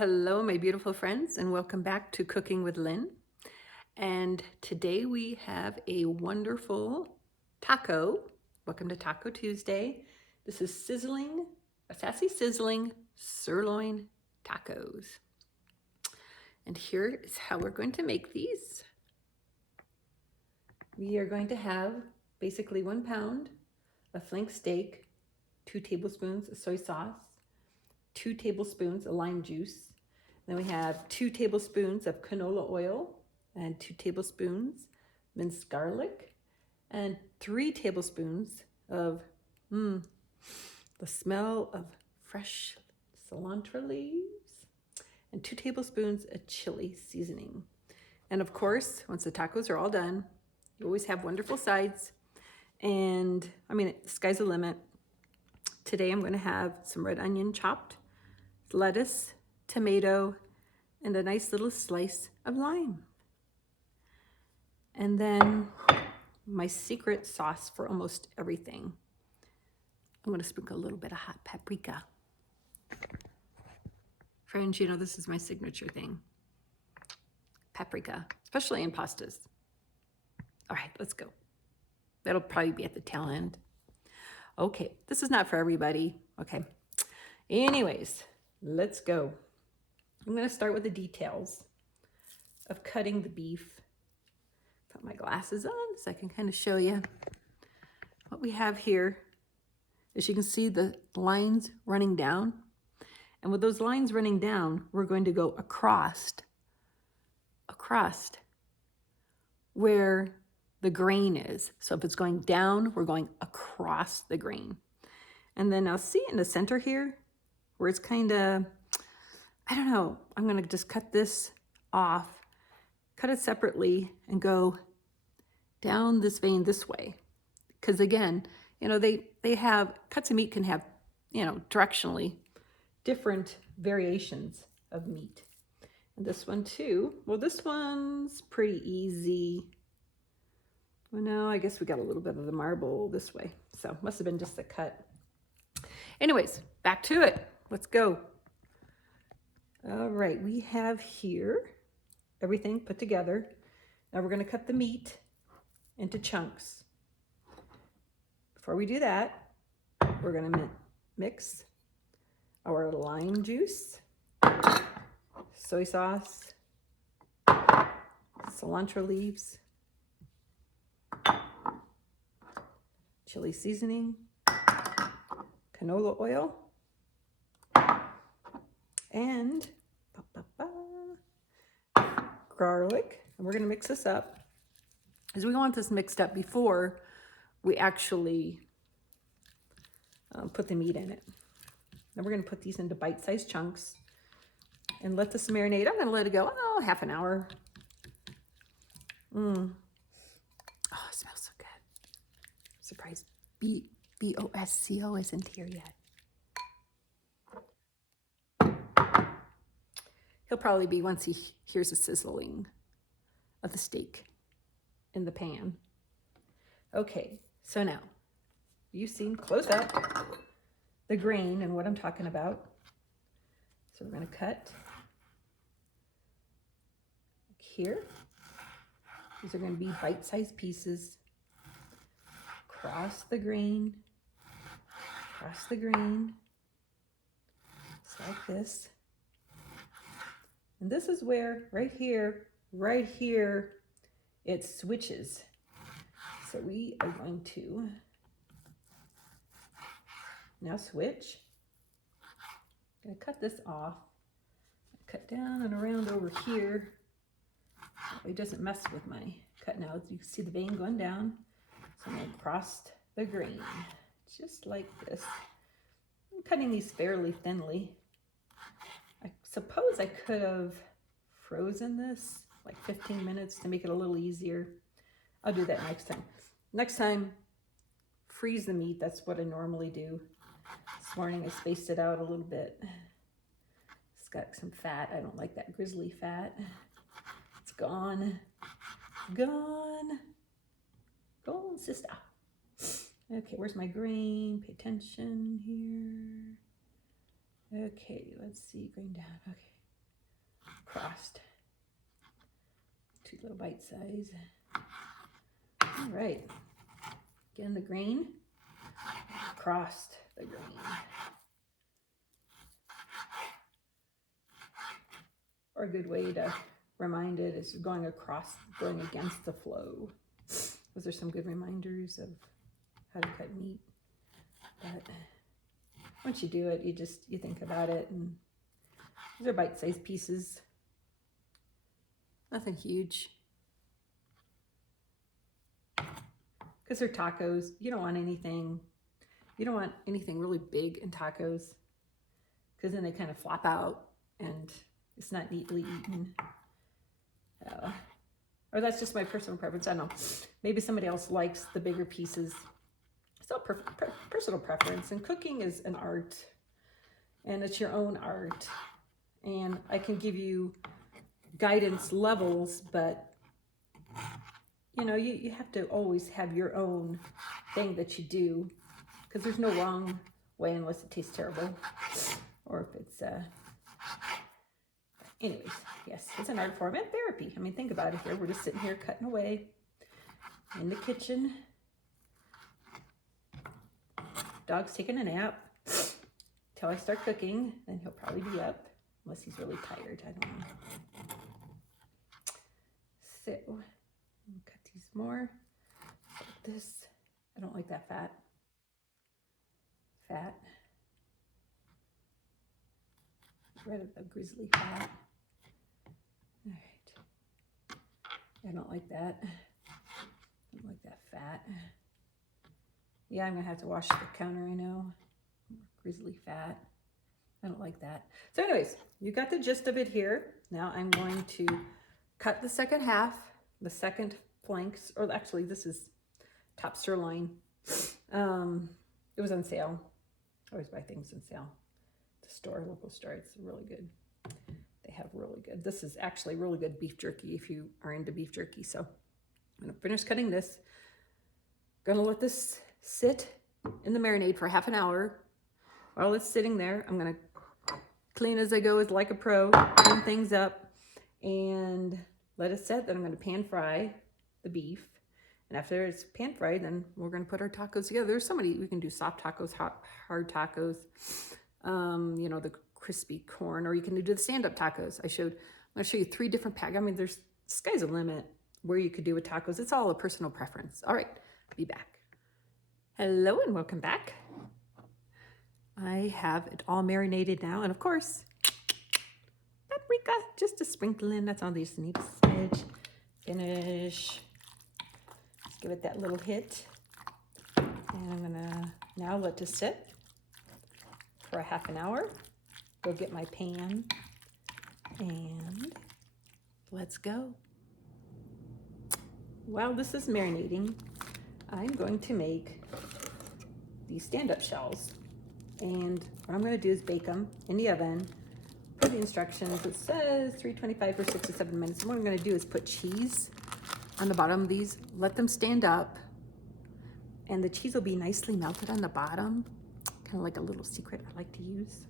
Hello, my beautiful friends, and welcome back to Cooking with Lynn. And today we have a wonderful taco. Welcome to Taco Tuesday. This is a Sassy Sizzling sirloin tacos. And here is how we're going to make these. We are going to have basically 1 pound of flank steak, 2 tablespoons of soy sauce, 2 tablespoons of lime juice. Then we have 2 tablespoons of canola oil and 2 tablespoons minced garlic and 3 tablespoons of the smell of fresh cilantro leaves and 2 tablespoons of chili seasoning. And of course, once the tacos are all done, you always have wonderful sides. And I mean, the sky's the limit. Today I'm going to have some red onion chopped, lettuce, tomato, and a nice little slice of lime. And then my secret sauce for almost everything. I'm going to sprinkle a little bit of hot paprika. Friends, you know this is my signature thing. Paprika, especially in pastas. All right, let's go. That'll probably be at the tail end. Okay, this is not for everybody. Okay. Anyways, let's go. I'm going to start with the details of cutting the beef. Put my glasses on so I can kind of show you what we have here. As you can see, the lines running down. And with those lines running down, we're going to go across where the grain is. So if it's going down, we're going across the grain. And then I'll see in the center here where it's kind of, I don't know, I'm going to just cut this off, cut it separately and go down this vein this way. Because again, you know, they have, cuts of meat can have, you know, directionally different variations of meat. And this one too, well, this one's pretty easy. Well, no, I guess we got a little bit of the marble this way. So must have been just a cut. Anyways, back to it. Let's go. All right, we have here everything put together. Now we're going to cut the meat into chunks. Before we do that, we're going to mix our lime juice, soy sauce, cilantro leaves, chili seasoning, canola oil, and garlic. And we're going to mix this up because we want this mixed up before we actually put the meat in it. Then we're going to put these into bite-sized chunks and let this marinate. I'm going to let it go, half an hour. Oh, it smells so good. I'm surprised Bosco isn't here yet. He'll probably be once he hears the sizzling of the steak in the pan. Okay, so now you've seen close up the grain and what I'm talking about. So we're going to cut here. These are going to be bite-sized pieces. Cross the grain, just like this. And this is where, right here, it switches. So we are going to now switch. I'm going to cut this off. Cut down and around over here. It doesn't mess with my cut now. You can see the vein going down. So I'm going to cross the grain, just like this. I'm cutting these fairly thinly. I suppose I could have frozen this like 15 minutes to make it a little easier. I'll do that next time. Next time, freeze the meat. That's what I normally do. This morning I spaced it out a little bit. It's got some fat. I don't like that grizzly fat. It's gone. Gone, sister. Okay, where's my grain? Pay attention here. Okay, let's see, grain down. Okay. crossed. Two little bite size. All right. Again, the grain crossed the grain. Or a good way to remind it is going across, going against the flow. Those are some good reminders of how to cut meat. But once you do it, you think about it, and these are bite-sized pieces. Nothing huge. Because they're tacos, you don't want anything really big in tacos, because then they kind of flop out and it's not neatly eaten. Or that's just my personal preference. I don't know. Maybe somebody else likes the bigger pieces. It's all personal preference. And cooking is an art. And it's your own art. And I can give you guidance levels, but you know, you have to always have your own thing that you do. Because there's no wrong way unless it tastes terrible. Or if it's... Anyways, yes, it's an art form and therapy. I mean, think about it here. We're just sitting here cutting away in the kitchen. Dog's taking a nap till I start cooking. Then he'll probably be up unless he's really tired. I don't know. So, cut these more. Like this. I don't like that fat. Rid of the grizzly fat. All right. I don't like that. I don't like that fat. Yeah, I'm gonna have to wash the counter, I know. Grizzly fat. I don't like that. So anyways, you got the gist of it here. Now I'm going to cut the second half, the second flanks, or actually this is top sirloin. It was on sale. I always buy things on sale. Local store, it's really good. They have really good, this is actually really good beef jerky if you are into beef jerky. So I'm gonna finish cutting this. Gonna let this sit in the marinade for half an hour. While it's sitting there, I'm gonna clean as I go as like a pro, clean things up and let it set. Then I'm gonna pan fry the beef. And after it's pan fried, then we're gonna put our tacos together. There's so many, we can do soft tacos, hard tacos. You know, the crispy corn, or you can do the stand-up tacos. I'm going to show you 3 different packs. I mean, the sky's the limit where you could do with tacos. It's all a personal preference. All right, be back. Hello and welcome back. I have it all marinated now, and of course, paprika, just a sprinkle in. That's all these need. A smidge. Finish. Let's give it that little hit. And I'm gonna now let this sit for a half an hour. Go get my pan and let's go. While this is marinating, I'm going to make these stand-up shells. And what I'm going to do is bake them in the oven. For the instructions, it says 325 for 6 to 7 minutes. And what I'm going to do is put cheese on the bottom of these, let them stand up, and the cheese will be nicely melted on the bottom. Kind of like a little secret I like to use.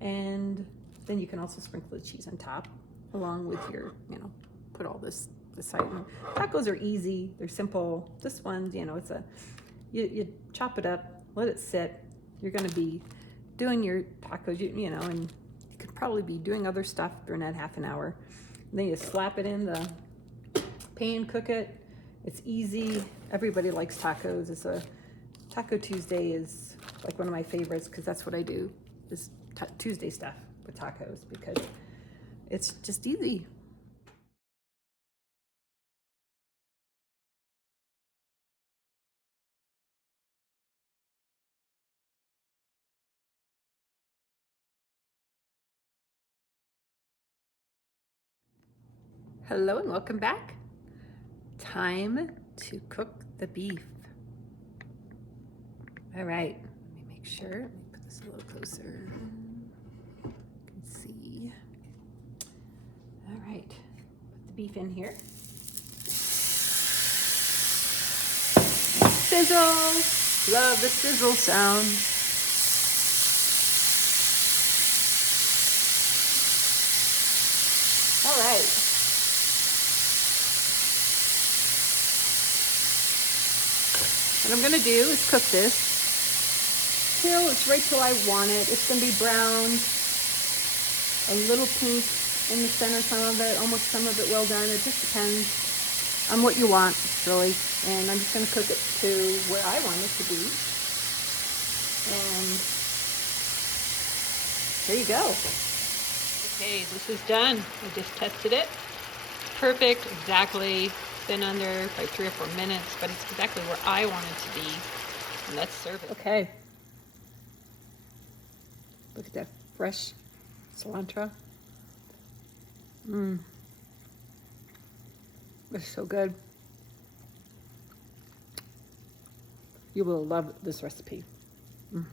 And then you can also sprinkle the cheese on top along with your, you know, put all this aside. Tacos are easy, they're simple. This one, you know, it's you chop it up, let it sit. You're gonna be doing your tacos, you know, and you could probably be doing other stuff during that half an hour. And then you slap it in the pan, cook it. It's easy. Everybody likes tacos. It's a Taco Tuesday is like one of my favorites because that's what I do, is Tuesday stuff with tacos because it's just easy. Hello and welcome back. Time to cook the beef. All right, let me make sure. Let me put this a little closer. You can see. All right, put the beef in here. Sizzle, love the sizzle sound. All right. What I'm gonna do is cook this till it's right till I want it. It's gonna be brown, a little pink in the center, some of it, almost some of it well done. It just depends on what you want, really. And I'm just gonna cook it to where I want it to be. And there you go. Okay, this is done. I just tested it. Perfect, exactly. It's been under by 3 or 4 minutes, but it's exactly where I want it to be. And let's serve it. Okay. Look at that fresh cilantro. Mmm. It's so good. You will love this recipe. Mm.